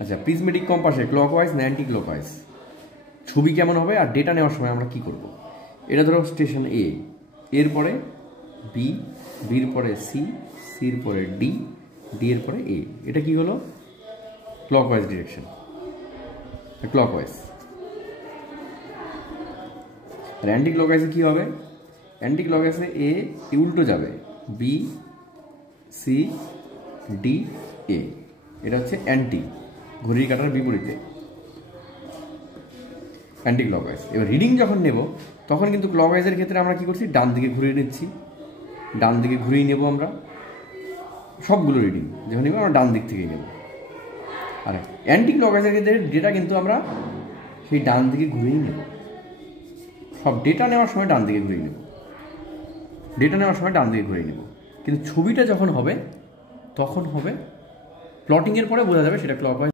আচ্ছা, prismatic কম্পাসে clockwise না anti clockwise ছবি কেমন হবে আর ডেটা নেওয়ার সময় আমরা কি করব? এটা ধরো স্টেশন এ, এর পরে বি, বির পরে সি, সির পরে ডি, ডি এর পরে এ। এটা কি হলো? Clockwise direction, clockwise. আর অ্যান্টি ক্লকওয়াইজে কী হবে? অ্যান্টি ক্লকওয়াইজে এ উল্টো যাবে, বি সি ডি এ। এটা হচ্ছে অ্যান্টি, ঘড়ির কাঁটার বিপরীতে অ্যান্টি ক্লকওয়াইজ। এবার রিডিং যখন নেব তখন কিন্তু ক্লকওয়াইজের ক্ষেত্রে আমরা কী করছি? ডান দিকে ঘুরিয়ে নিচ্ছি, ডান দিকে ঘুরিয়ে নেব আমরা সবগুলো রিডিং যখন নেব আমরা ডান দিক থেকেই নেব। আর অ্যান্টি ক্লকওয়াইজের ক্ষেত্রে ডেটা কিন্তু আমরা সেই ডান দিকে ঘুরিয়েই নেব, সব ডেটা নেওয়ার সময় ডান দিকে ঘুরিয়ে নেব, ডেটা নেওয়ার সময় ডান দিকে ঘুরিয়ে নেব। কিন্তু ছবিটা যখন হবে তখন হবে প্লটিংয়ের পরে বোঝা যাবে সেটা ক্লকওয়াইজ